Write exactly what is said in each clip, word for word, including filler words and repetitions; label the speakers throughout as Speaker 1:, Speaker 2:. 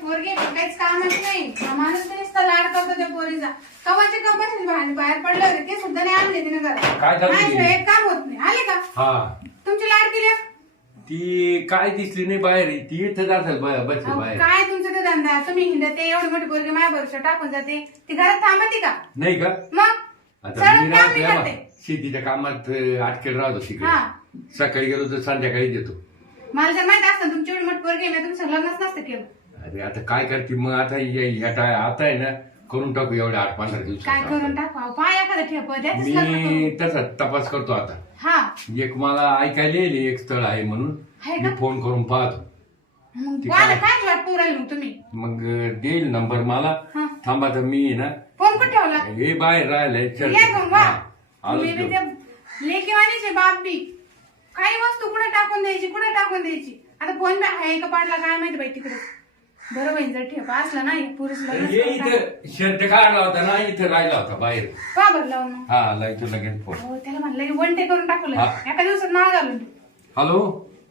Speaker 1: पोरगी पण काहीच कामच नाही. हा माणूस तरी नुसता लाड करतो त्या पोरीचा. कवाचे कपाशी बाहेर पडले होते ते सुद्धा नाही आणले तिने घरात.
Speaker 2: काय झालं?
Speaker 1: माझ्याशिवाय एक काम होत नाही. आले का
Speaker 2: हा
Speaker 1: तुमची लाड केली?
Speaker 2: ती काय दिसली नाही बाहेर, ती इथं असेल बच्चे
Speaker 1: अहो,
Speaker 2: बाहेर.
Speaker 1: काय तुमचं ते धंदा? तुम्ही हिंडते एवढी मोठी पोरगी माझ्या भरोसा टाकून जाते. ती घरात थांबते का?
Speaker 2: नाही का?
Speaker 1: मग
Speaker 2: आता
Speaker 1: सरळ
Speaker 2: मी
Speaker 1: काम नाही
Speaker 2: राहते
Speaker 1: करते.
Speaker 2: बा, शेतीच्या कामात अटकेल राहतो तिकडे.
Speaker 1: हा
Speaker 2: सकाळी गेलो तर संध्याकाळी देतो.
Speaker 1: मला जर माहित असतं तुमची एवढी मोठी पोरगी आहे, मी तुमचं लग्नच नसतं केलं.
Speaker 2: अरे आता काय करते मग? आता या- या टाय- आता आहे ना करून टाकू एवढ्या आठ पंधरा
Speaker 1: काय
Speaker 2: दिवसात.
Speaker 1: करून टाकू? अहो, पाय एखादं ठेप द्याच लग्न करून.
Speaker 2: मी तसा तपास करतो आता.
Speaker 1: हा
Speaker 2: एक मला ऐकायला येईल एक स्थळ आहे म्हणून
Speaker 1: आहे
Speaker 2: मी
Speaker 1: का?
Speaker 2: फोन करून पाहतो.
Speaker 1: मग
Speaker 2: ती
Speaker 1: मला
Speaker 2: काय?
Speaker 1: काय वाट पाहू राहिली मग तुम्ही?
Speaker 2: मग देईल नंबर मला.
Speaker 1: हा.
Speaker 2: थांबा तर मी ना
Speaker 1: फोन कुठे ठेवला?
Speaker 2: हे बाहेर राहिलंय.
Speaker 1: या घेऊन वा.
Speaker 2: आलोच
Speaker 1: मी बी
Speaker 2: घेऊन.
Speaker 1: ते लेकीवाणीचे बाप बी काही वस्तू कुठे टाकून द्यायची कुठे टाकून द्यायची. आता फोन बी आहे का पाडला काय माहिती बाई तिकडे. बरं बहीण जर ठेपा असला ना पुरुष
Speaker 2: हे इथं शर्ट काढला होता ना, इथं राहिला होता बाहेर.
Speaker 1: का भर लावून मग?
Speaker 2: हा लाईतो लगेच फोन.
Speaker 1: हो त्याला म्हणलं वन डे करून टाकलं.
Speaker 2: हा.
Speaker 1: एका दिवसात नाव घालून.
Speaker 2: हॅलो,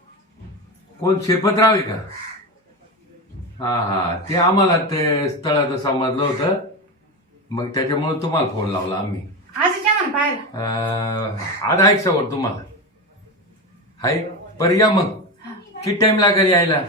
Speaker 2: कोण शेपतराव आहे का? हा हा ते आम्हाला ते स्थळाचं समजलं होतं, मग त्याच्यामुळे तुम्हाला फोन लावला आम्ही.
Speaker 1: आज या म्हणा पाहायला.
Speaker 2: अं, आधा एक सवर तुम्हाला हाय पर या मग. किती टाइम लागेल यायला?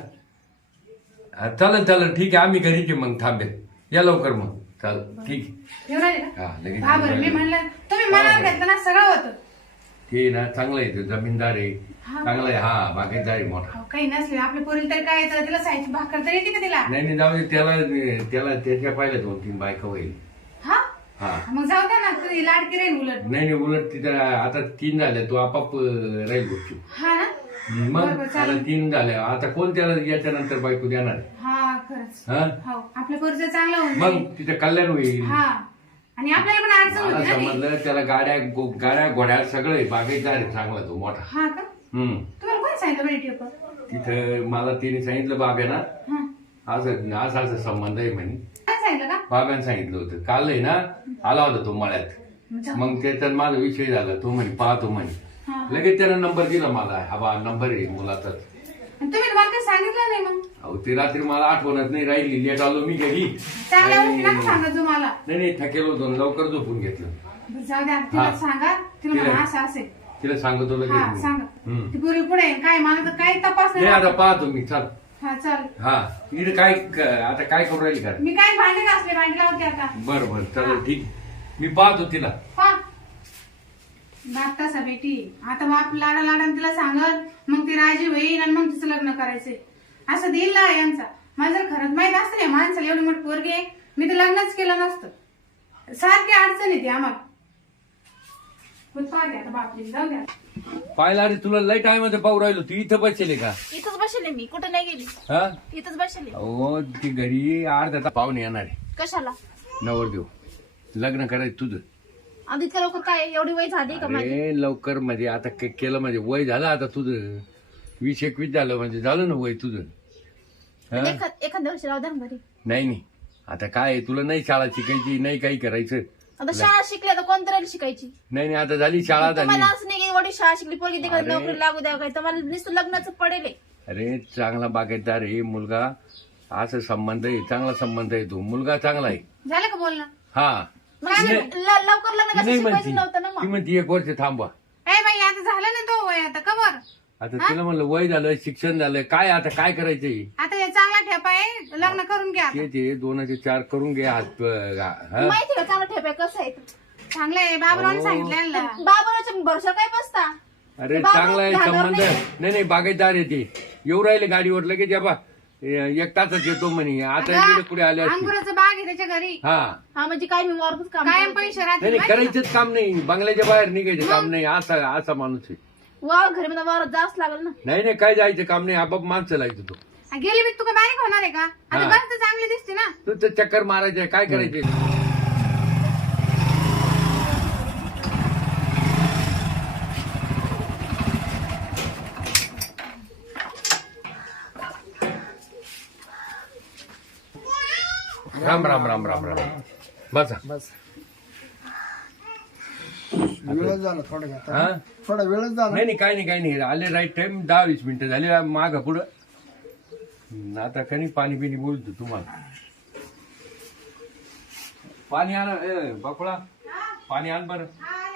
Speaker 2: हा, चालेल चालेल ठीक आहे, आम्ही घरीच आहे मग थांबेल. या लवकर मग. चालेल ठीक आहे.
Speaker 1: येऊन आले का?
Speaker 2: हा लगेच
Speaker 1: हा बरं मी म्हणलं तुम्ही मनावर घेतलं ना सगळं होतं.
Speaker 2: ते ना चांगलं आहे, ते जमीनदार आहे
Speaker 1: हा.
Speaker 2: चांगलं आहे. हा बागेतदार आहे मोठा.
Speaker 1: अहो, काही नसले आपल्या पोरीला तरी काय येतं? तिला सायची भाकर तरी येते का तिला?
Speaker 2: नाही नाही जाऊ दे, त्याला त्याला त्याच्या पाहिलं दोन तीन बायका होईल.
Speaker 1: हा
Speaker 2: हा
Speaker 1: मग जाऊ द्या ना तुझी लाडकी राहील उलट.
Speaker 2: नाही नाही उलट तिथं आता तीन झाल्या, तो आपाप अं, राहील गोष्टी.
Speaker 1: हा ना
Speaker 2: मग
Speaker 1: बरोबर, चालेल.
Speaker 2: आता तीन झाल्या, आता कोण त्याला याच्या नंतर बायको देणार आहे?
Speaker 1: हा खरंच.
Speaker 2: हा
Speaker 1: हो आपल्या पोरीचं चांगलं होऊन
Speaker 2: मग
Speaker 1: जाईल.
Speaker 2: तिथं कल्याण होईल.
Speaker 1: हा आणि आपल्याला पण अडचण
Speaker 2: मला
Speaker 1: होती ना ती.
Speaker 2: समजलं त्याला गाड्या गो- गाड्या घोड्या सगळं आहे, बागेतदार आहे चांगला तो मोठा.
Speaker 1: हा का
Speaker 2: हम्म
Speaker 1: तुम्हाला कोण सांगितलं बरं ठेप?
Speaker 2: तिथं मला तिने सांगितलं बाब्याना
Speaker 1: हा
Speaker 2: असं असं असं संबंध आहे म्हणे.
Speaker 1: काय सांगितलं का?
Speaker 2: बाब्यानं सांगितलं होतं. काल आहे ना आला होता तो मळ्यात.
Speaker 1: जाऊ.
Speaker 2: मग त्याच्यात माझा विषय झाला. तो म्हणे पाहतो म्हणे.
Speaker 1: हा.
Speaker 2: लगेच त्यानं नंबर दिला मला. हा बा नंबर आहे मुलाचाच.
Speaker 1: आणि तुम्ही मला काही सांगितलं नाही मग?
Speaker 2: अहो ते रात्री मला आठवणच नाही राहिली. लेट आलो मी घरी.
Speaker 1: चांगल्या
Speaker 2: आणि-
Speaker 1: गोष्टी नका सांगा तुम्हाला.
Speaker 2: नाही नाही थकेल होतो लवकर झोपून घेतलं.
Speaker 1: बरं, जाऊ द्या तिला
Speaker 2: हा.
Speaker 1: सांगा तिला
Speaker 2: तिला-
Speaker 1: म्हणा असं असेल.
Speaker 2: तिला सांगतो लगेच
Speaker 1: हा
Speaker 2: मी.
Speaker 1: सांगा
Speaker 2: हम्म.
Speaker 1: ती पोरी पुढे आहे. काय मला तर काही तपास
Speaker 2: नाही आता
Speaker 1: नाही.
Speaker 2: पाहतो मी. चाल
Speaker 1: हा चालेल.
Speaker 2: हा इकडे काय क- आता काय करू राहिली का?
Speaker 1: मी काय भांडे घासले भांडे लावते आता.
Speaker 2: बरं बरं चालेल ठीक. मी पाहतो तिला.
Speaker 1: पा तसा बेटी आता बाप लाडा लाडाने तिला सांगल मग ती राजी होईल आणि मग तिचं लग्न करायचंय असं देईल ना यांचा. मला जर खरंच माहित असतं ना माणसाला एवढी मोठी पोरगी आहे मी तर लग्नच केलं नसतं. सारखी अडचण येते आम्हाला. पण पाहते आता बापली जाऊ द्या.
Speaker 2: पाहिला अरे तुला लई टाइम मध्ये पाहू राहिलो. ती इथं बसले का?
Speaker 3: इथंच बसले मी कुठं नाही गेली.
Speaker 2: हा
Speaker 3: इथंच बसले.
Speaker 2: हो ती घरी अर्धा तास पाहुणे येणार आहे.
Speaker 3: कशाला?
Speaker 2: नवरदेव लग्न करायचं तुझं.
Speaker 3: आधी इतक्या लवकर काय एवढी वय झाली का माझी?
Speaker 2: अरे लवकर म्हणजे आता के- केलं म्हणजे वय झालं आता तुझं. वीस एकवीस झालं म्हणजे झालं ना वय तुझं. हा?
Speaker 3: एखाद एखाद्या वर्षी राहू द्या ना घरी.
Speaker 2: नाही नाही आता काय आहे, तुला नाही शाळा शिकायची नाही काही करायचं.
Speaker 3: आता शाळा शिकल्या तर कोणत्या राहिली शिकायची?
Speaker 2: नाही नाही आता झाली शाळा झाली.
Speaker 3: तुम्हाला असं नाही की एवढी शाळा शिकली पोरगी ते
Speaker 2: अरे.
Speaker 3: नोकरी लागू द्या काय तुम्हाला नुसतं लग्नाचं पडेल आहे.
Speaker 2: अरे चांगला बागायतदार आहे मुलगा. असं संबंध आहे चांगला संबंध आहे. तो मुलगा चांगला आहे.
Speaker 1: झालं का बोलणं?
Speaker 2: हा
Speaker 3: मग ल- ल- लवकर लग्न
Speaker 2: ती
Speaker 3: कसं
Speaker 2: नाही
Speaker 3: शिकायचं
Speaker 2: म्हणती
Speaker 3: नव्हतं ना
Speaker 2: ती
Speaker 3: मग.
Speaker 2: म्हणती एक वर्ष थांबवा.
Speaker 1: ए बाई आता झालं ना तो वय आता कवर.
Speaker 2: आता तिला म्हणलं वय झालं शिक्षण झालं काय आता काय करायचंय.
Speaker 1: आता हे चांगला ठेपा आहे लग्न करून घ्या.
Speaker 2: ते ते दोनाचे चार करून घे हात हा?
Speaker 3: माहिती का चांगलं ठेप आहे कसं आहे?
Speaker 1: चांगलं आहे बाबरावने
Speaker 2: हो.
Speaker 1: सांगितलं यांना.
Speaker 3: बाबराच्या भरोसा काय बसता?
Speaker 2: अरे
Speaker 3: बाबा
Speaker 2: चांगला आहे
Speaker 3: घाबरत
Speaker 2: संबंध.
Speaker 3: नाही.
Speaker 2: नाही नाही बागायतदार आहे ते. येऊ राहिले गाडीवर लगेच या बा एक तासच येतो म्हणे. आता
Speaker 1: अगं,
Speaker 2: इकडे पुढे आले असते.
Speaker 1: अंकुराचं बाग आहे त्याच्या घरी.
Speaker 2: हा
Speaker 3: हा म्हणजे काय मी वरच काम
Speaker 1: कायम
Speaker 3: करते.
Speaker 1: पैसे
Speaker 2: नाही
Speaker 1: राहतील
Speaker 2: नाही
Speaker 1: माहिती का?
Speaker 2: करायचंच काम नाही. बंगल्याच्या बाहेर निघायचं काम नाही. असा असा माणूस आहे.
Speaker 3: वावर घरी मला वावर जास्त लागल ना.
Speaker 2: नाही नाही काय जायचं काम नाही. आपाप माणसं लायचं तो.
Speaker 1: आ, गेली मी तू काय बारीक होणार आहे का? आता
Speaker 2: हा.
Speaker 1: बस तर चांगली दिसते ना.
Speaker 2: तू तर चक्कर मारायचं काय करायचं. राम राम राम राम राम बसा.
Speaker 4: बस वेळच झाला थोडा घ्या
Speaker 2: हा
Speaker 4: थोडा वेळच झाला.
Speaker 2: नाही नाही काही नाही काही नाही. आले राईट टाइम. दहा वीस मिनिटं झाली माग पुढं. हम्म, आता कधी पाणी बिणी बोलतो तुम्हाला पाणी आण ए बकुळा पाणी आण बरं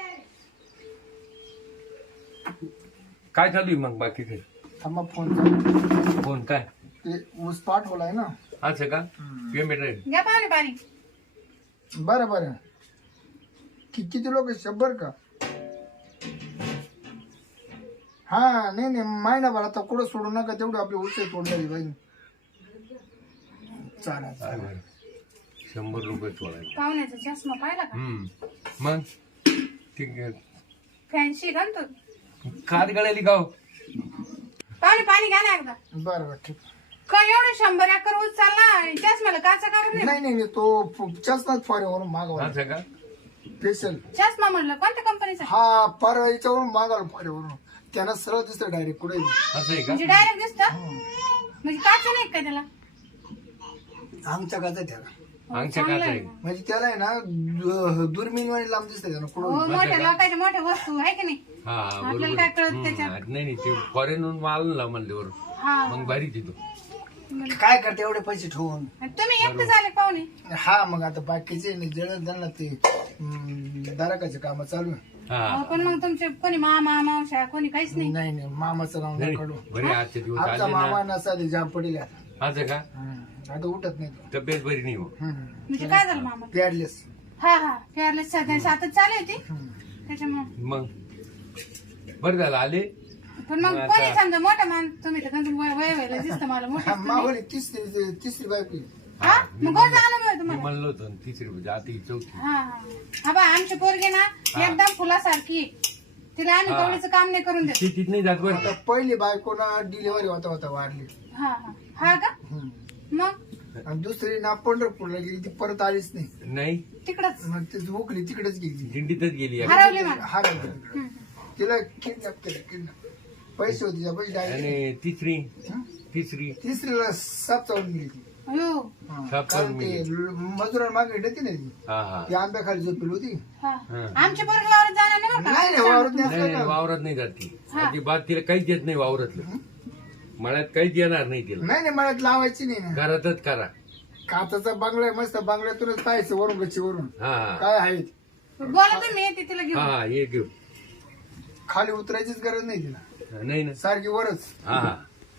Speaker 2: काय चालू आहे मग बाकी काही
Speaker 4: थांबा फोन चालू.
Speaker 2: फोन काय
Speaker 4: ते ऊस पाठवलाय ना.
Speaker 2: असं का पेमेंट आहे
Speaker 1: घ्या पाणी पाणी
Speaker 4: बरं बरं कि किती लोक शंभर का? हा नाही नाही महिनाभर आता कुठं सोडू नका तेवढं आपली ऊस तोडलेली बाई. चालेल
Speaker 2: काय
Speaker 4: चालेल.
Speaker 2: बरं शंभर रुपये सोडायचे
Speaker 1: पाहुण्याचा चष्मा पाहिला का
Speaker 2: हम्म मग ठीक आहे
Speaker 1: फॅन्सी घालतो
Speaker 2: खात गळाली गाव
Speaker 1: पाणी पाणी घ्या ना एकदा
Speaker 4: बरं बरं ठीक.
Speaker 1: काय एवढं शंभर एकर ऊस चालला चष्माला काचा का बरं नाही
Speaker 4: नाही नाही नाही, तो चष्माच फॉरेवरून मागवला
Speaker 2: असं का
Speaker 4: स्पेशल.
Speaker 1: चष्मा म्हणलं कोणत्या कंपनीचा
Speaker 4: हा पर याच्यावरून मागवला फॉरेवरून. त्यांना सरळ दिसतं डायरेक्ट कुठे.
Speaker 2: असं आहे का
Speaker 1: म्हणजे डायरेक्ट दिसत म्हणजे काचा नाही का त्याला
Speaker 4: आमच्या गाचा त्याला
Speaker 2: आमच्या खात आहे
Speaker 4: म्हणजे त्याला आहे ना दु- दुर्मिणवाणी लांब दिसतंय त्याला
Speaker 1: हो
Speaker 4: कुठं.
Speaker 1: मोठ्या लोकांच्या मोठ्या वस्तू आहे की नाही
Speaker 2: हा हा
Speaker 1: आपल्याला
Speaker 2: बरोबर
Speaker 1: काय कळत
Speaker 2: हम्म,
Speaker 1: त्याच्यात?
Speaker 2: नाही नाही ते फॉरेनहून माल म्हणल्यावर
Speaker 1: हा
Speaker 2: मग भारी तिथं
Speaker 4: काय करते एवढे पैसे ठेवून.
Speaker 1: आणि तुम्ही एकटे झाले पाहुणे
Speaker 4: हा मग आता बाकीचे नाही जळ त्यांना ते दाराकाचे काम चालू आहे.
Speaker 2: हा
Speaker 1: अहो, पण मग तुमचे कोणी मामा मावशा कोणी काहीच नाही
Speaker 4: नाही नाही मामाचं नाव
Speaker 2: नाही,
Speaker 4: नाही काढू.
Speaker 2: बरे आजचे दिवस
Speaker 4: आमचा
Speaker 2: आले
Speaker 4: मामा
Speaker 2: ना
Speaker 4: नसा जाम पडेल आता.
Speaker 2: असं का
Speaker 4: हम्म. आता उठत नाही तो.
Speaker 2: तब्येत बरी नाही हो
Speaker 1: म्हणजे काय झालं मामा
Speaker 4: पॅडलेस.
Speaker 1: हा हा केअरलेस सातच चालू होती त्याच्यामुळे
Speaker 2: मग बरं झालं आले
Speaker 1: पण मग
Speaker 2: मग
Speaker 1: कोणी
Speaker 2: आता-
Speaker 1: समजा मोठा मान तुम्ही तर कंजून वय वय व्हायला दिसतं मला मोठं
Speaker 4: मावली तिसरी तिसरी बायको आहे.
Speaker 1: हा मग कोणता अनुभव आहे
Speaker 2: मी
Speaker 1: तुम्हाला
Speaker 2: म्हणलं होतं ना, तिसरी म्हणजे आता ही चौथी
Speaker 1: हा हा हा बा आमची पोरगी ना
Speaker 2: हा.
Speaker 1: एकदम फुलासारखी आहे. तिला आम्ही
Speaker 2: हा.
Speaker 1: कवडीचं काम नाही करून देत
Speaker 2: शेतीत नाही जात बरं
Speaker 4: आता
Speaker 2: का?
Speaker 4: पहिली बायको ना डिलिव्हरी होता होता वाढली.
Speaker 1: हा हा हा का
Speaker 4: हम्म.
Speaker 1: मग
Speaker 4: आणि दुसरी ना पंढरपूरला गेली ती परत आलीच नाही.
Speaker 2: नाही
Speaker 1: तिकडच
Speaker 4: मग ती झोकली तिकडेच गेली.
Speaker 2: दिंडीतच गेली आहे.
Speaker 1: हरवली मला
Speaker 4: हारायला तिकडे.
Speaker 1: हम्म.
Speaker 4: तिला किडनॅप केलं किडनॅप. पैसे होते त्या पैसे डायरेक्ट.
Speaker 2: आणि तिसरी
Speaker 4: हं?
Speaker 2: तिसरी
Speaker 4: तिसरीला साप चावून गेली ती.
Speaker 1: अयो
Speaker 4: हा.
Speaker 2: साप
Speaker 4: कारण
Speaker 2: चावून
Speaker 4: ते
Speaker 2: गेली.
Speaker 4: मजुरांना मागे येते ना ती.
Speaker 2: हा हा
Speaker 4: ती आंब्याखाली झोपेल होती.
Speaker 1: हा
Speaker 2: हा.
Speaker 1: आमची पोरगी वावरत जाणार नाही बरं
Speaker 4: नाही
Speaker 1: का
Speaker 4: नाही वावरत नाही
Speaker 2: नाही
Speaker 4: असलं
Speaker 2: नाही
Speaker 4: का?
Speaker 2: वावरात नाही जात ती
Speaker 1: हा.
Speaker 2: अजिबात तिला काहीच येत नाही वावरातलं मळ्यात काहीच येणार नाही तिला
Speaker 4: नाही नाही मला लावायची नाही ना.
Speaker 2: घरातच करा
Speaker 4: काचाचा बंगला आहे मस्त बंगल्यातूनच पाहायचं वरून गच्चीवरून
Speaker 2: हा हा
Speaker 4: काय आहे ते.
Speaker 1: बोला तुम्ही येते तिला घेऊन
Speaker 2: हा ये घेऊ
Speaker 4: खाली उतरायचीच गरज नाही तिला.
Speaker 2: नाही ना
Speaker 4: सारखी वरच.
Speaker 2: हा हा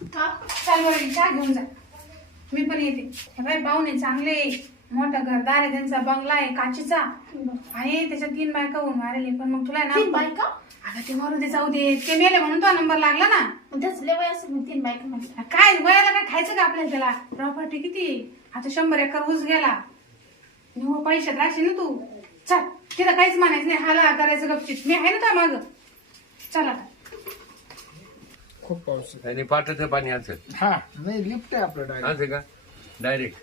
Speaker 1: चाल बरं चहा घेऊन जा मी पण येते हे बाई पाहुणे चांगले मोठं घरदार आहे त्यांचा बंगला आहे काचीचा आहे त्याच्यात तीन बायका होऊन मारेले पण मग तुला
Speaker 3: तीन
Speaker 1: ना
Speaker 3: बायका
Speaker 1: अगं ते मारू दे जाऊ दे ते मेले म्हणून तो नंबर लागला ना
Speaker 3: मग त्याच लय वय असेल मग तीन बायका म्हणजे
Speaker 1: काय वयाला काय खायचं का आपल्याला त्याला प्रॉपर्टी किती आता शंभर एकर ऊस गेला निव्वळ पैशात राहशील ना तू चल तिला काहीच म्हणायचं नाही हाला करायचं गपचित मी आहे ना त्या माग चल आता
Speaker 4: खूप पाऊस आहे.
Speaker 2: आणि पाटाचं पाणी असेल
Speaker 4: हा नाही लिफ्ट आहे आपलं डायरेक्ट.
Speaker 2: असं का डायरेक्ट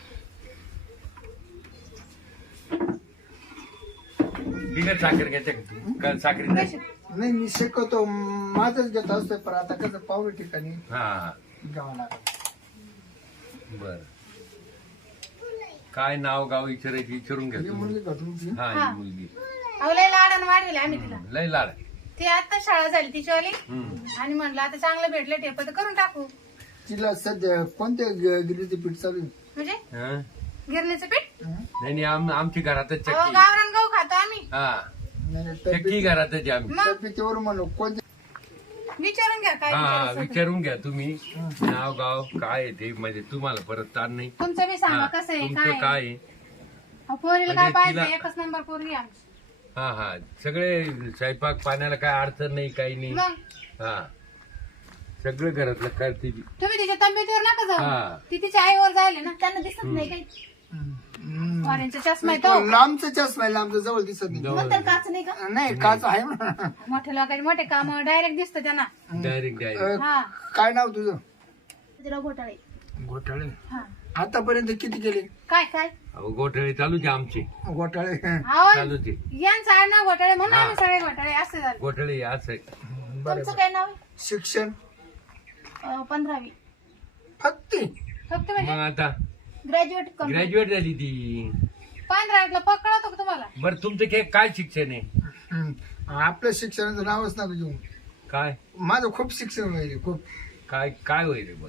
Speaker 2: बिगर साखर घ्यायचं का तू? का साखरी नाही?
Speaker 4: नाही मी शिकवतो माझंच घेत असतो पण आता कसं पाहुणे ठिकाणी
Speaker 2: हा हा
Speaker 4: गावा लागत.
Speaker 2: बर काय नाव गाव विचारायची विचारून घ्या
Speaker 4: ही
Speaker 2: तुम्ही.
Speaker 4: मुलगी का तुमची?
Speaker 2: हा
Speaker 1: हा.
Speaker 2: ही मुलगी
Speaker 1: अहो लय लाडानं वाढविले आम्ही तिला
Speaker 2: लय लाड
Speaker 1: ती आता शाळा झाली तिच्यावाली
Speaker 2: हम्म.
Speaker 1: आणि म्हणलं आता चांगलं भेटलं टेप तर करून टाकू
Speaker 4: तिला सध्या कोणत्या ग- गिरीचे पीठ चालू आहे?
Speaker 1: म्हणजे
Speaker 2: हा?
Speaker 1: गिरणीचं पीठ
Speaker 4: हं?
Speaker 2: नाही नाही आम- आमची घरातच
Speaker 1: अहो
Speaker 2: चक्की
Speaker 1: गावरान गहू खातो आम्ही
Speaker 2: हा
Speaker 4: नाही नाही
Speaker 2: चक्की
Speaker 4: तब्येत-
Speaker 2: घरातच आहे आम्ही
Speaker 1: मग
Speaker 4: तब्येतीवर म्हणलो कोणत्या
Speaker 1: विचारून घ्या काय
Speaker 2: हा हा
Speaker 1: विचारायचं ते.
Speaker 2: विचारून घ्या तुम्ही नाव गाव काय आहे ते म्हणजे तुम्हाला परत ताण नाही
Speaker 1: तुमचं बी सांगा
Speaker 2: हा,
Speaker 1: कसं आहे
Speaker 2: तुमचं
Speaker 1: काय आहे.
Speaker 2: काय आहे
Speaker 1: अहो, पोरीला काय
Speaker 2: म्हणजे
Speaker 1: पाहिजे
Speaker 2: तिला-
Speaker 1: एकच नंबर पोरगी आमची
Speaker 2: हा हा सगळे स्वयंपाक पाण्याला काय अडचण नाही काही नाही
Speaker 1: मग
Speaker 2: हा सगळं घरातलं करते ती.
Speaker 1: तुम्ही तिच्या तब्येतीवर नका
Speaker 2: हा.
Speaker 1: जाऊ ती तिच्या आईवर जायले ना
Speaker 3: त्यांना दिसत नाही काही
Speaker 4: हं.
Speaker 1: ऑरेंजचा चष्मा येतो
Speaker 4: लांबचं चष्मा आहे लांबचं जवळ दिसत नाही.
Speaker 2: जवळ
Speaker 3: म्हणतात काच नाही का
Speaker 4: नाही काच आहे ना.
Speaker 1: मोठ्या लोकांचे मोठे काम डायरेक्ट दिसतं त्यांना
Speaker 2: डायरेक्ट डायरेक्ट
Speaker 4: अं,
Speaker 1: हा
Speaker 4: काय नाव तुझं?
Speaker 3: राव घोटाळे
Speaker 4: घोटाळे.
Speaker 1: हा
Speaker 4: आतापर्यंत किती केले
Speaker 1: काय काय
Speaker 2: अहो गोठळे चालूच आहे आमचे
Speaker 4: घोटाळे?
Speaker 1: अहो
Speaker 2: चालूच आहे
Speaker 1: यांचं आहे ना घोटाळे म्हणून
Speaker 2: हा.
Speaker 1: आम्ही सगळे घोटाळे असं झालं
Speaker 2: गोठळे असं आहे.
Speaker 4: बरं
Speaker 3: तुमचं
Speaker 4: बरं.
Speaker 3: काय नाव आहे
Speaker 4: शिक्षण
Speaker 3: अं, पंधरावी
Speaker 4: फक्त
Speaker 1: फक्त म्हणजे
Speaker 2: मग आता
Speaker 3: ग्रॅज्युएट कम्प्लीट
Speaker 2: ग्रॅज्युएट झाली ती
Speaker 1: पंधरा पकडतो का तुम्हाला
Speaker 2: बरं तुमचं काय काय शिक्षण आहे
Speaker 4: हं. आपल्या शिक्षणाचं नावच नका घेऊ.
Speaker 2: काय
Speaker 4: माझं खूप शिक्षण व्हायले खूप.
Speaker 2: काय काय होईल रे बोल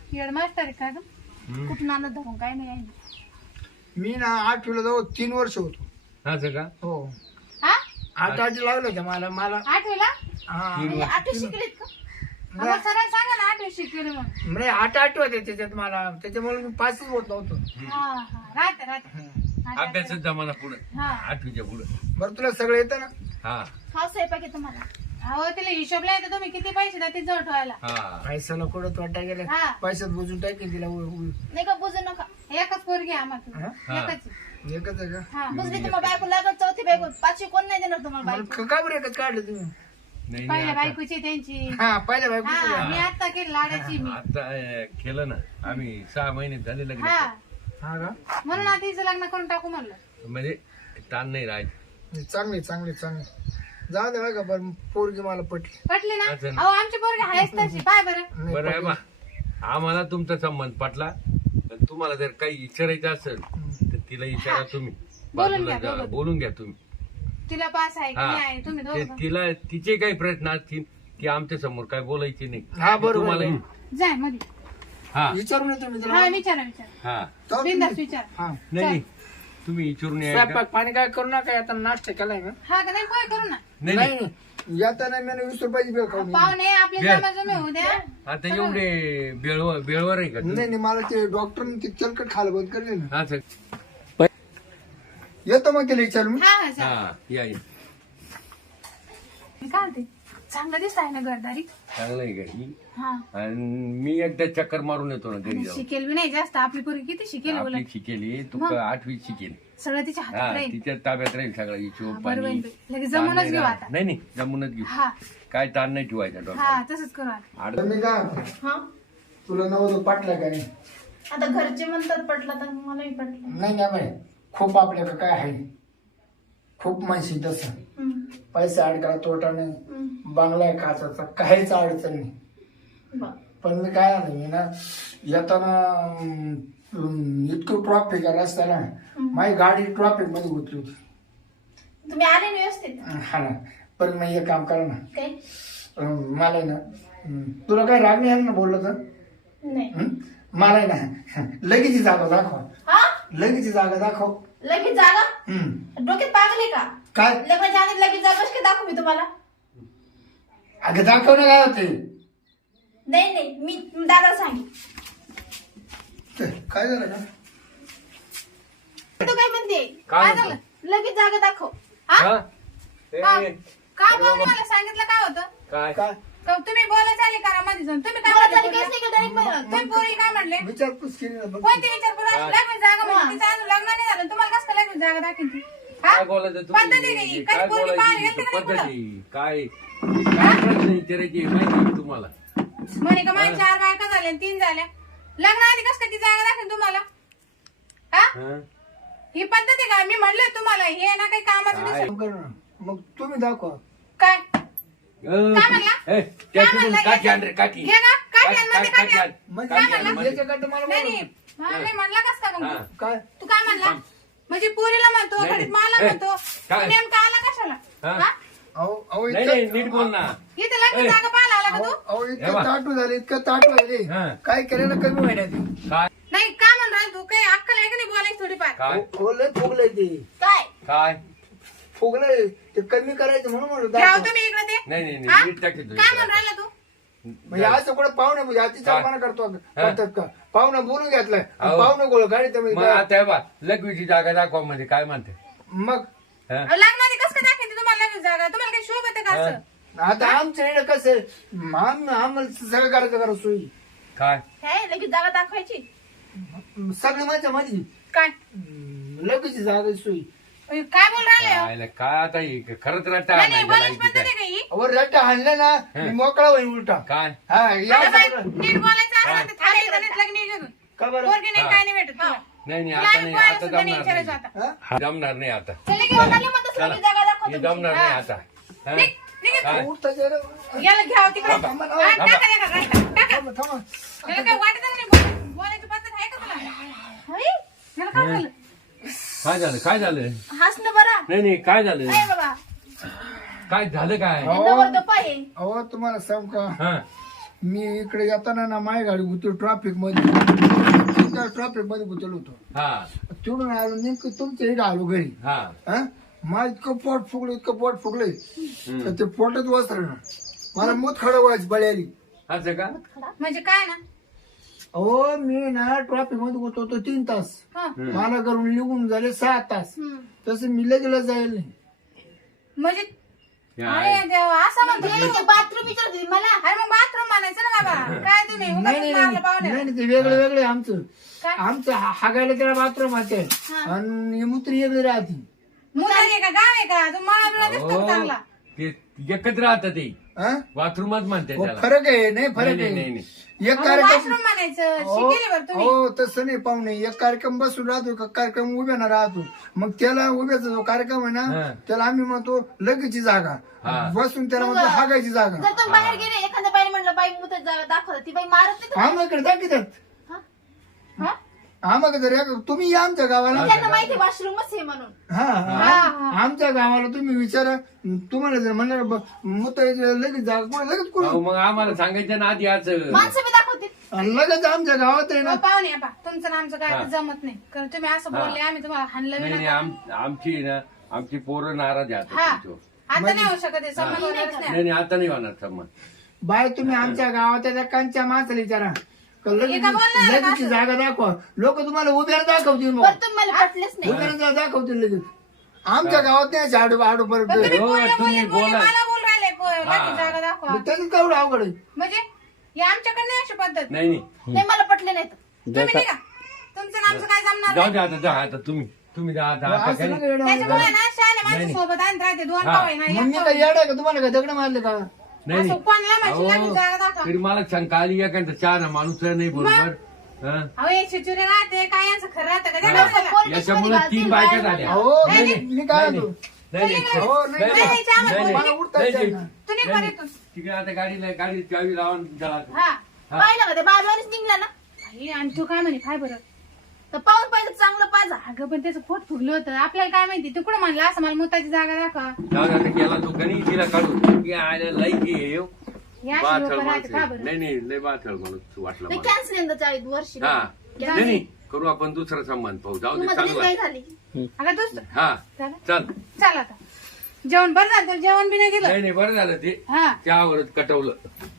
Speaker 1: येड मास्तर आहे का ग?
Speaker 2: हम्म.
Speaker 3: कुठं नाना धरून काय नाही आहे.
Speaker 4: मी ना आठवीला जाऊ तीन वर्ष होतो
Speaker 2: असं का
Speaker 4: हो
Speaker 1: हा
Speaker 4: आठ आठ लागलं होतं मला मला
Speaker 1: आठवीला
Speaker 4: हा
Speaker 3: म्हणजे आठवी शिकलेत का?
Speaker 1: आम्हाला सरांनी सांगा ना आठवी शिकवलं म्हणून.
Speaker 4: म्हणजे आठ आठ होते त्याच्यात मला त्याच्यामुळे मी पासच होत नव्हतो
Speaker 1: हा हा राहते राहते
Speaker 2: अभ्यासच जमाना पुढे
Speaker 1: हा.
Speaker 2: आठवीच्या पुढे
Speaker 4: बरं तुला सगळं येतं ना
Speaker 2: हा
Speaker 3: हा स्वयंपाक आहे तुम्हाला.
Speaker 1: अहो तिला हिशोबला येतं तुम्ही किती पैसे द्या ते जवळ ठेवायला.
Speaker 2: हा
Speaker 4: पैशाला कुठं तोटा गेला
Speaker 1: हा.
Speaker 4: पैशात बुजून टाकेल तिला उ- उ-
Speaker 3: नाही का बुजू नका.
Speaker 1: एकच पोरगी आहे आम्हाला
Speaker 4: हा?
Speaker 2: हा.
Speaker 1: एकच आहे.
Speaker 4: एकच आहे का
Speaker 1: हा
Speaker 3: बुजली तुम्हाला बायको लागत चौथी बायको पाचवी कोण नाही देणार तुम्हाला
Speaker 4: मला
Speaker 3: बायको.
Speaker 4: क- का बरं एकच काढलं तुम्ही
Speaker 2: नाही नाही
Speaker 1: पहिल्या
Speaker 2: आता
Speaker 1: बायकोची त्यांची
Speaker 4: हा पहिल्या बायको
Speaker 1: हा मी आता केली लाडाची मी
Speaker 2: आता अं, केलं ना आम्ही सहा महिने झाले लग्न
Speaker 1: हा
Speaker 4: हा का
Speaker 1: म्हणून आता तिचं लग्न करून टाकू म्हणलं.
Speaker 2: म्हणजे ताण नाही राहायचं
Speaker 4: चांगली चांगली चांगली जाऊ दे का बरं पोरगी मला पटली
Speaker 1: पटली ना
Speaker 2: असं ना.
Speaker 1: अहो आमची पोरगी आहेच तशी पाय बरं.
Speaker 4: नाही
Speaker 2: बरं आहे
Speaker 4: पटली.
Speaker 2: बा आम्हाला तुमचा संबंध पटला पण तुम्हाला जर काही विचारायचं असेल तर तिला विचारा तुम्ही
Speaker 1: बोलून
Speaker 2: बाजूला
Speaker 1: घ्या,
Speaker 2: जा,
Speaker 1: दोघं.
Speaker 2: बोलून घ्या तुम्ही
Speaker 1: तिला पास आहे की
Speaker 2: हा.
Speaker 1: नाही आहे तुम्ही
Speaker 2: ते
Speaker 1: दोघं
Speaker 2: तिला तिचे काही प्रश्न असतील ती आमच्या समोर काय बोलायचे नाही
Speaker 4: हा, बरोबर,
Speaker 2: तुम्हाला
Speaker 4: बरोबर.
Speaker 1: जाय मध्ये
Speaker 2: हा
Speaker 4: विचारून येतो मी
Speaker 1: हा
Speaker 4: तुला
Speaker 1: विचारा विचारा
Speaker 2: हा
Speaker 4: जाऊ
Speaker 1: बिंदास
Speaker 4: तुम्ही.
Speaker 1: विचार
Speaker 4: हा
Speaker 2: नाही नाही तुम्ही विचारून या एकदा.
Speaker 4: स्वयंपाक पाणी काय करू नका आता नाश्ता केलाय ना
Speaker 1: हा का नाही काय करू ना
Speaker 2: नाही नाही
Speaker 4: नाही येताना मी वीस रुपयाची बिल खाऊन येईन.
Speaker 1: पाहुणे आपले
Speaker 2: घ्या.
Speaker 1: जमा जमे होऊ द्या.
Speaker 2: आता एवढे बेळवर बेळवर आहे का तुम्ही?
Speaker 4: नाही नाही मला ते डॉक्टरने ते तेलकट खायला बंद करले ना
Speaker 2: असं
Speaker 4: येतो मग त्याला विचारून मी
Speaker 1: हा हा जा.
Speaker 2: हा या या.
Speaker 1: मी काय म्हणते चांगलं दिसत आहे ना घरदारी.
Speaker 2: चांगलं आहे का ही
Speaker 1: हा
Speaker 2: आणि मी एकदा चक्कर मारून येतो ना घरी
Speaker 1: आणि
Speaker 2: जाऊन
Speaker 1: शिकेल बी नाही जास्त आपली पोरगी किती शिकेल
Speaker 2: आपली
Speaker 1: उलट
Speaker 2: शिकेली तू
Speaker 1: मग?
Speaker 2: आठवी शिकेल
Speaker 1: सगळं तिच्या
Speaker 2: हा
Speaker 1: हातात राहील.
Speaker 2: तिच्या ताब्यात राहील सगळा हिशोब
Speaker 1: हा,
Speaker 2: पाणी
Speaker 1: बरोबर आहे. लगेच जमूनच
Speaker 2: ताण नाही
Speaker 1: घेऊ
Speaker 2: राहत.
Speaker 1: आता.
Speaker 2: नाही नाही जमूनच घेऊ
Speaker 1: हा
Speaker 2: काय ताण नाही ठेवायचा
Speaker 1: हा
Speaker 2: डॉक्टर
Speaker 1: तसंच करू आता.
Speaker 2: आड-
Speaker 4: तर मी काय
Speaker 3: हा
Speaker 4: तुला नवं पाटला का नाही
Speaker 3: आता घरचे म्हणतात पटलं तर मलाही पटलं.
Speaker 4: नाही नाही बाई खूप आपल्याकडे काय आहे खूप मानशी तसं
Speaker 3: हम्म.
Speaker 4: पैसा अडकाला तोटा नाही
Speaker 3: हम्म.
Speaker 4: बांगला आहे काचाचा काहीच अडचण नाही
Speaker 3: बरं.
Speaker 4: पण मी काय आलं मी ना येताना अं, इतकं ट्रॉफिक आहे रस्त्याला माझी गाडी ट्रॉफिक मध्ये उतरली होती
Speaker 3: तुम्ही आले ना व्यवस्थित.
Speaker 4: हा ना पण मग एक काम करा ना
Speaker 3: काय
Speaker 4: अं, मला आहे ना अं, तुला काय राग नाही आला ना बोललं तर
Speaker 3: नाही.
Speaker 4: हं? मला आहे ना लगेच जागा दाखव
Speaker 3: हा
Speaker 4: लगेच जागा दाखव
Speaker 3: लगेच जागा
Speaker 4: हं.
Speaker 3: डोक्यात पागले का?
Speaker 4: काय
Speaker 3: लग्नाच्या आधी लगेच जागा कशी काय दाखवू मी तुम्हाला?
Speaker 4: अगं दाखव ना काय होते
Speaker 3: नाही नाही मी दादा सांगेन.
Speaker 4: काय झालं का
Speaker 3: तू काय म्हणते?
Speaker 2: काय
Speaker 1: काय
Speaker 2: म्हणतो?
Speaker 1: झालं?
Speaker 3: लगेच जागा दाखव.
Speaker 1: हा?
Speaker 2: हा? ए,
Speaker 1: का
Speaker 2: ए,
Speaker 1: का बोलून मला सांगितलं काय होतं
Speaker 2: काय
Speaker 4: काय
Speaker 1: का तुम्ही बोलायचं आले करा मध्ये जाऊन तुम्ही काय
Speaker 3: मला
Speaker 1: म्हणले
Speaker 3: तरी काहीच नाही का direct
Speaker 1: पोरीला?
Speaker 3: म्हणलं.
Speaker 1: तुम्ही पोरी काय म्हणले
Speaker 4: विचारपूस केली ना बघ.
Speaker 1: कोणती विचारपूस
Speaker 2: हा.
Speaker 1: लग्न जागा म्हणजे तिचं अजून लग्न नाही झालं तुम्हाला कसं काय लग्न जागा दाखवून ती हा?
Speaker 2: काय बोलायचं
Speaker 1: पद्धती
Speaker 2: तुम्ही
Speaker 1: नाही
Speaker 2: काय
Speaker 1: काही पोरी पाहायला
Speaker 2: बोलायची
Speaker 1: गेलते का नाही पुढं?
Speaker 2: पद्धती काय काय प्रश्न विचारायची माहिती आहे तुम्हाला
Speaker 1: म्हणे का माझ्या चार बायका झाल्या आणि तीन झाल्या लग्न आधी कसं काय ती जागा दाखवेन तुम्हाला हा
Speaker 2: हा?
Speaker 1: ही पद्धत आहे का मी म्हणलं तुम्हाला हे ना काही कामाचं
Speaker 2: काय?
Speaker 1: नाही
Speaker 4: काम कर ना. मग तुम्ही दाखवा
Speaker 1: काय
Speaker 2: अं,
Speaker 1: काय म्हणला?
Speaker 2: ए, त्याच्यातून
Speaker 1: म्हणला?
Speaker 2: काठी आण रे काठी
Speaker 1: घे ना, काठी आण,
Speaker 2: काठी-
Speaker 1: मध्ये काठी आण.
Speaker 2: काठी आण.
Speaker 4: म्हणजे
Speaker 2: काठी आण,
Speaker 1: म्हणला?
Speaker 2: मध्ये.
Speaker 4: याच्याकडे मला
Speaker 1: नाही
Speaker 4: बोलू.
Speaker 1: नाही हा, नाही म्हणला कसं काय मग
Speaker 2: हा.
Speaker 1: तू?
Speaker 4: काय
Speaker 1: तू काय म्हणला म्हणजे पुरीला म्हणतो
Speaker 2: नाही,
Speaker 1: घडीत
Speaker 2: नाही.
Speaker 1: मला
Speaker 2: ए,
Speaker 1: म्हणतो
Speaker 2: काय?
Speaker 1: तू नेमका आला कशाला
Speaker 2: हा?
Speaker 1: हा?
Speaker 4: अहो अहो
Speaker 2: नाही
Speaker 4: इतकं-
Speaker 2: नाही नीट बोल ना
Speaker 1: इथं लग्न
Speaker 2: ए.
Speaker 1: जागा पाहायला आला का
Speaker 4: अहो
Speaker 1: तू
Speaker 4: अहो,
Speaker 2: हे
Speaker 4: इतकं
Speaker 2: बघ.
Speaker 4: ताटू झाले इतकं ताटू झाले
Speaker 2: हा.
Speaker 4: काय केलं ना कमी महिन्यात
Speaker 2: काय
Speaker 1: नाही का म्हणून राहिला तू काही अक्कल आहे का नाही बोलायची थोडीफार
Speaker 2: काय
Speaker 4: फुगलंय फुगलंय ते
Speaker 3: काय?
Speaker 2: काय
Speaker 4: फुगलंय ते कमी करायचं म्हणून म्हणलं
Speaker 1: घ्याव
Speaker 4: दाखव.
Speaker 1: तुम्ही इकडे ते
Speaker 2: नाही नाही
Speaker 1: हा?
Speaker 2: नाही नीट टाकी
Speaker 1: काय म्हणून राहिला तू
Speaker 4: म्हणजे असं कुठं पाहुणे म्हणजे अति
Speaker 2: काय?
Speaker 4: चालपणा करतो करतात का पाहुणा बोलून घेतलाय
Speaker 2: अहो.
Speaker 4: पाहुणे गोळ गाडी तर
Speaker 2: मग
Speaker 4: म्हणजे
Speaker 2: आता हे बा लघवीची जागा दाखवा मध्ये काय म्हणते
Speaker 4: मग
Speaker 2: हा?
Speaker 1: लग्नाआधी कसं काय दाखवते तुम्हाला लग्न जागा तुम्हाला काही शोभ येते का असं
Speaker 4: आता आमच्या इकडे कसं आहे, आम- आम्हाला सगळं करायचं करा सोयी
Speaker 2: काय
Speaker 3: काय लगेच जागा दाखवायची?
Speaker 4: सगळी माझ्या माझी
Speaker 1: काय
Speaker 4: लगेच जागा सोयी
Speaker 1: अय, काय बोल राहिले हो?
Speaker 2: काय काय आता हे खरंच रट्टा
Speaker 1: नाही नाही
Speaker 2: आणायचा
Speaker 1: बोलायची
Speaker 2: लायकी
Speaker 1: पद्धत आहे
Speaker 2: काय?
Speaker 1: का ही
Speaker 4: वर रट्टा हाणलं ना मी मोकळा होईल उलटा
Speaker 2: काय
Speaker 4: हा या
Speaker 1: आता बाई,
Speaker 4: सगळं.
Speaker 1: नीट बोलायचं असं तर थांबे इथं नीट लग्न नाही करून.
Speaker 4: का बरं
Speaker 1: पोरगी नाही
Speaker 2: हा.
Speaker 1: काय नाही भेटत तुला.
Speaker 2: नाही नाही
Speaker 1: तुला
Speaker 2: आता
Speaker 1: आणि
Speaker 2: नाही
Speaker 1: पोराला
Speaker 2: आता
Speaker 1: सुद्धा नाही
Speaker 2: जमणार
Speaker 1: विचारायचं
Speaker 2: नाही
Speaker 1: आता.
Speaker 4: हा?
Speaker 2: जमणार नाही आता
Speaker 3: चला घेऊन आले मग तसं लगेच जागा दाखवा
Speaker 2: हे
Speaker 3: तुमची.
Speaker 2: जमणार नाही आता हा?
Speaker 1: निघ, निघ इथून.
Speaker 2: काय?
Speaker 4: उठता जरा.
Speaker 1: याला घ्यावं तिकडे हा,
Speaker 4: थांबा,
Speaker 1: टाका,
Speaker 4: थांबा.
Speaker 1: टाका, टाका, टाका.
Speaker 4: थांबा, थांबा.
Speaker 1: याला काय वाटत नाही बोल- बोलायची पद्धत आहे का तुला
Speaker 3: हाय?
Speaker 1: याला काय झालं
Speaker 2: काय झालं काय झालं
Speaker 3: हास ना बरा.
Speaker 2: नाही नाही काय झालं
Speaker 3: काय बाबा?
Speaker 2: काय झालं काय
Speaker 4: हो.
Speaker 3: नवर तो पाय.
Speaker 4: अहो तुम्हाला सांग का
Speaker 2: हा
Speaker 4: मी इकडे येताना ना माझी गाडी गुतली ट्रॅफिक मध्ये ट्रॅफिक मध्ये गुतलो होतो
Speaker 2: हा
Speaker 4: तिकडून आलो नेमकं तुमच्या इकडे आलो घरी
Speaker 2: हा
Speaker 4: हा मला इतकं पोट फुगलं इतकं पोट फुगले तर ते पोटच वसलं ना मला मूत खडं व्हायची बळी आली
Speaker 2: असं का
Speaker 1: म्हणजे काय ना
Speaker 4: अहो मी ना ट्रॅफिक मध्ये गुतवतो तीन तास
Speaker 1: हा
Speaker 4: मला घरून निघून झाले सहा तास
Speaker 3: हम्म.
Speaker 4: तसं मी लगेच जाईल नाही
Speaker 1: म्हणजे
Speaker 2: या
Speaker 1: अरे देवा असं म्हणतो
Speaker 3: ते- ते बाथरूम विचारत होती मला.
Speaker 1: अरे मग बाथरूम म्हणायचं ना बाबा काय तुम्ही
Speaker 4: नाही
Speaker 1: उगाचच
Speaker 4: नाही
Speaker 1: मारलं
Speaker 4: नाही
Speaker 1: पाहुणे
Speaker 4: नाही, ते वेगळं वेगळे आमचं
Speaker 1: काय?
Speaker 4: आमचं हा- हागायला त्याला बाथरूम आहे आणि मूत्री वेगळी राहते
Speaker 1: मुलं आहे का गाव आहे का तुम्हाला बिळा दिसतो का चांगला
Speaker 2: ते एकत्र राहतं ते
Speaker 4: हा?
Speaker 2: बाथरूमच म्हणते
Speaker 4: हो,
Speaker 2: त्याला
Speaker 4: फरक आहे नाही फरक
Speaker 2: नाही, नाही,
Speaker 4: आहे
Speaker 2: नाही.
Speaker 4: एक कार्यक्रम
Speaker 1: बाथरूम म्हणायचं
Speaker 4: हो
Speaker 1: शिकेले बरं तुम्ही
Speaker 4: हो, तसं नाही पाहुणे एक कार्यक्रम बसून राहतो का कार्यक्रम उभ्या ना राहतो मग त्याला उभ्याचा जो कार्यक्रम आहे
Speaker 2: हा.
Speaker 4: ना त्याला आम्ही म्हणतो लगेची जागा
Speaker 2: हा.
Speaker 4: बसून त्याला म्हणतो हागायची जागा
Speaker 3: जर तुम्ही बाहेर गेले एखाद्या बाई म्हणलं बाई मुतच जागा दाखवत ती बाई मारत नाही
Speaker 4: आम्हाला इकडे दाखवतात
Speaker 3: हा? हा?
Speaker 4: आम्हाला जर एक- तुम्ही या आमच्या गावाला
Speaker 3: त्यांना माहिती वॉशरूमच आहे म्हणून
Speaker 4: हा हा. आमच्या गावाला तुम्ही विचारा तुम्हाला जर म्हणलं मुत लगेच जागा कोण लगेच
Speaker 2: अहो,
Speaker 4: कोण
Speaker 2: मग आम्हाला सांगायचं ना आधी आज
Speaker 3: माणसं बी दाखवते
Speaker 4: लगेच आमच्या गावात आहे ना
Speaker 1: हो, पाहुणे बा तुमचं ना आमचं काय ते जमत नाही कारण तुम्ही असं बोलले आम्ही तुम्हाला हाणलं
Speaker 2: नाही
Speaker 1: बी
Speaker 2: नाही
Speaker 1: नका.
Speaker 2: आम- आमची ना आमची पोरं नाराज आहे आता
Speaker 1: हा
Speaker 2: तुमच्यावर.
Speaker 1: आता नाही होऊ शकत हे संबंध होणारच नाही
Speaker 2: नाही नाही आता नाही होणार सन्मान
Speaker 4: बाय तुम्ही आमच्या गावात त्या कंच्या माणसाला विचारा का लगेच-
Speaker 1: एका बोलणार का
Speaker 4: लगेचची जागा दाखवा लोक तुम्हाला उभ्याला दाखवतील मग
Speaker 3: पण तुम्ही मला पटलेच नाही
Speaker 4: उभ्याला दाखवतील लगेच आमच्या गावात नाही आडू आडू
Speaker 1: पण
Speaker 4: पर्यंत
Speaker 1: तुम्ही
Speaker 2: हो,
Speaker 1: बोलले
Speaker 2: तुम्ही
Speaker 1: बोलले बोलले
Speaker 2: बोला.
Speaker 1: मला बोल राहिले पो-
Speaker 2: हा.
Speaker 1: लगेच जागा दाखवा
Speaker 4: त्याचं केवढं अवघड आहे
Speaker 1: म्हणजे हे आमच्याकडे नाही अशी पद्धत
Speaker 2: नाही नाही
Speaker 3: नाही मला पटले नाहीत
Speaker 1: तुम्ही नाही का तुमचं ना आमचं काय जमणार
Speaker 2: जाऊ
Speaker 1: नाही.
Speaker 2: दे आता जा आता तुम्ही तुम्ही जा आता आता
Speaker 4: असं
Speaker 2: घरी.
Speaker 4: नका येडं
Speaker 1: त्याच्यामुळे ना शहाणे माणसं सोबत आणत राहते दोन
Speaker 2: हा.
Speaker 1: पाव आहे ना
Speaker 4: मग
Speaker 1: एक
Speaker 4: मी
Speaker 1: पाव
Speaker 4: काय
Speaker 1: आहे.
Speaker 4: येड आहे का तुम्हाला काय दगड मारले का
Speaker 2: नाही
Speaker 1: असं
Speaker 2: नाही
Speaker 1: कोणाला माहिती लागेल जागा
Speaker 2: अहो,
Speaker 1: दाखवा
Speaker 2: तरी मला शंका आली एखादा चहा ना माणूस नाही बरोबर हा?
Speaker 1: अहो हे चिचुरे राहते काय यांचं खरं राहतं का त्या
Speaker 2: हा.
Speaker 1: गावाला?
Speaker 3: पोलीस
Speaker 2: याच्यामुळे
Speaker 3: मध्ये
Speaker 2: तीन
Speaker 3: घालतील,
Speaker 2: बायका
Speaker 3: बाहेर
Speaker 2: झाल्या
Speaker 4: अहो
Speaker 2: नाही,
Speaker 4: मी
Speaker 2: नाही.
Speaker 4: मी काय
Speaker 2: नाही,
Speaker 4: होतो
Speaker 2: नाही, नाही, नाही.
Speaker 4: हो, नाही,
Speaker 2: नाही,
Speaker 1: नाही,
Speaker 2: नाही,
Speaker 1: चहा
Speaker 2: नाही,
Speaker 1: बनवून
Speaker 2: नाही.
Speaker 4: मला उठता
Speaker 2: नाही,
Speaker 4: येत
Speaker 2: नाही.
Speaker 4: नाही.
Speaker 1: तुम्ही
Speaker 2: नाही,
Speaker 1: बरे तू.
Speaker 2: तिकडे आता गाडीला गाडी चावी लावून जरा
Speaker 1: हा
Speaker 3: पाहिलं का ते बाजूनेच निघला ना
Speaker 1: आई, आणि तू काय म्हणे काय बरं
Speaker 3: तर पाहून पाहिजे चांगलं पाजा
Speaker 1: अगं पण त्याचं पोट फुगलं होतं आपल्याला काय माहिती तू कुठं म्हणलं असं मला मुताची जागा दाखवा
Speaker 2: जाऊ दे आता गेला तो गणी तिला काढून की आयला लाईक ये येऊ
Speaker 1: या अशी
Speaker 2: बाथळ
Speaker 1: लोकं राहते का
Speaker 2: माणसं
Speaker 1: बरं
Speaker 2: नाही नाही लय बाथळ म्हणून वाटलं
Speaker 3: मी
Speaker 2: मला
Speaker 3: कॅन्सल यंदा चाळीस वर्ष
Speaker 2: हा नाही नाही करू आपण दुसरा संबंध पाहू जाऊ दे
Speaker 3: तुम्हाला
Speaker 2: चांगला
Speaker 3: काय झाली
Speaker 1: अगं दुसरं
Speaker 2: हा
Speaker 1: चला
Speaker 2: चल
Speaker 1: चल आता जेवण बरं झालं तर जेवण बी नाही दिलं
Speaker 2: नाही नाही बरं झालं ते
Speaker 1: हा
Speaker 2: चहावरच कटवलं